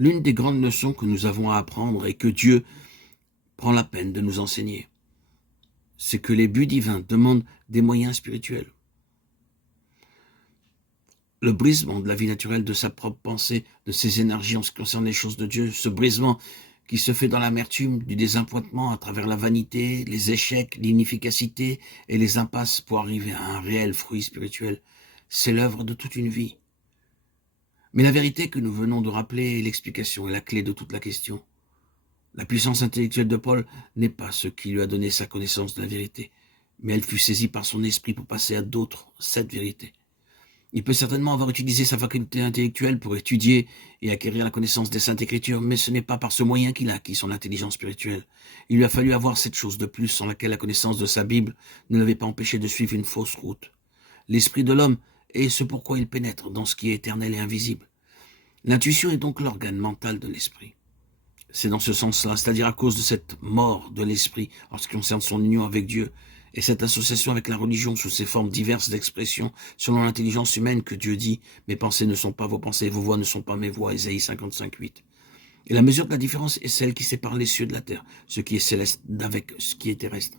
L'une des grandes leçons que nous avons à apprendre et que Dieu prend la peine de nous enseigner, c'est que les buts divins demandent des moyens spirituels. Le brisement de la vie naturelle, de sa propre pensée, de ses énergies en ce qui concerne les choses de Dieu, ce brisement qui se fait dans l'amertume, du désappointement à travers la vanité, les échecs, l'inefficacité et les impasses pour arriver à un réel fruit spirituel, c'est l'œuvre de toute une vie. Mais la vérité que nous venons de rappeler est l'explication et la clé de toute la question. La puissance intellectuelle de Paul n'est pas ce qui lui a donné sa connaissance de la vérité, mais elle fut saisie par son esprit pour passer à d'autres cette vérité. Il peut certainement avoir utilisé sa faculté intellectuelle pour étudier et acquérir la connaissance des Saintes Écritures, mais ce n'est pas par ce moyen qu'il a acquis son intelligence spirituelle. Il lui a fallu avoir cette chose de plus sans laquelle la connaissance de sa Bible ne l'avait pas empêché de suivre une fausse route. L'esprit de l'homme est ce pourquoi il pénètre dans ce qui est éternel et invisible. L'intuition est donc l'organe mental de l'esprit. C'est dans ce sens-là, c'est-à-dire à cause de cette mort de l'esprit en ce qui concerne son union avec Dieu, et cette association avec la religion sous ses formes diverses d'expression, selon l'intelligence humaine que Dieu dit « Mes pensées ne sont pas vos pensées, vos voix ne sont pas mes voix » Ésaïe 55:8. Et la mesure de la différence est celle qui sépare les cieux de la terre, ce qui est céleste d'avec ce qui est terrestre.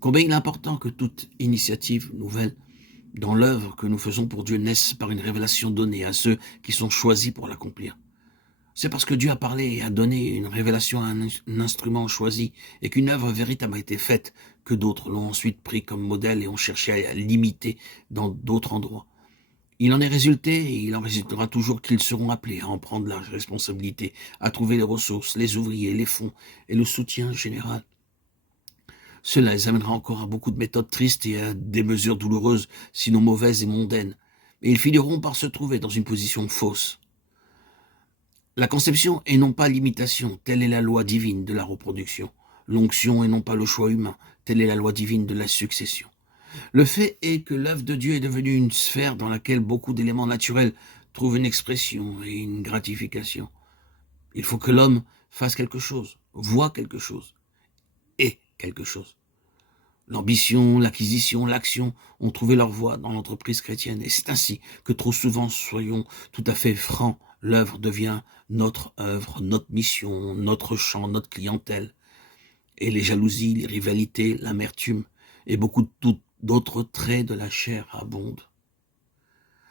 Combien il est important que toute initiative nouvelle dans l'œuvre que nous faisons pour Dieu naisse par une révélation donnée à ceux qui sont choisis pour l'accomplir. C'est parce que Dieu a parlé et a donné une révélation à un instrument choisi et qu'une œuvre véritable a été faite que d'autres l'ont ensuite pris comme modèle et ont cherché à l'imiter dans d'autres endroits. Il en est résulté et il en résultera toujours qu'ils seront appelés à en prendre la responsabilité, à trouver les ressources, les ouvriers, les fonds et le soutien général. Cela les amènera encore à beaucoup de méthodes tristes et à des mesures douloureuses, sinon mauvaises et mondaines. Et ils finiront par se trouver dans une position fausse. La conception et non pas l'imitation, telle est la loi divine de la reproduction. L'onction et non pas le choix humain, telle est la loi divine de la succession. Le fait est que l'œuvre de Dieu est devenue une sphère dans laquelle beaucoup d'éléments naturels trouvent une expression et une gratification. Il faut que l'homme fasse quelque chose, voie quelque chose, ait quelque chose. L'ambition, l'acquisition, l'action ont trouvé leur voie dans l'entreprise chrétienne. Et c'est ainsi que trop souvent, soyons tout à fait francs, l'œuvre devient notre œuvre, notre mission, notre champ, notre clientèle. Et les jalousies, les rivalités, l'amertume et beaucoup d'autres traits de la chair abondent.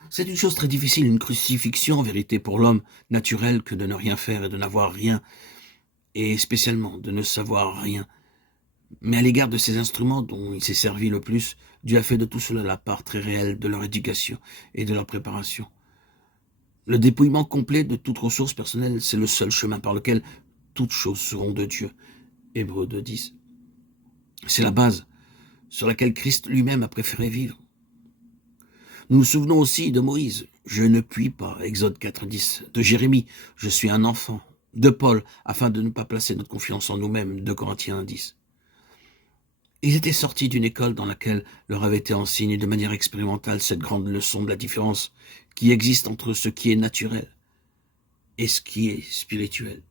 C'est une chose très difficile, une crucifixion en vérité pour l'homme naturel que de ne rien faire et de n'avoir rien, et spécialement de ne savoir rien. Mais à l'égard de ces instruments dont il s'est servi le plus, Dieu a fait de tout cela la part très réelle de leur éducation et de leur préparation. Le dépouillement complet de toute ressource personnelle, c'est le seul chemin par lequel toutes choses seront de Dieu. Hébreux 2:10. C'est la base sur laquelle Christ lui-même a préféré vivre. Nous nous souvenons aussi de Moïse, « Je ne puis pas » Exode 4:10, de Jérémie, « Je suis un enfant », de Paul, afin de ne pas placer notre confiance en nous-mêmes, 2 Corinthiens 1:10. Ils étaient sortis d'une école dans laquelle leur avait été enseignée de manière expérimentale cette grande leçon de la différence qui existe entre ce qui est naturel et ce qui est spirituel.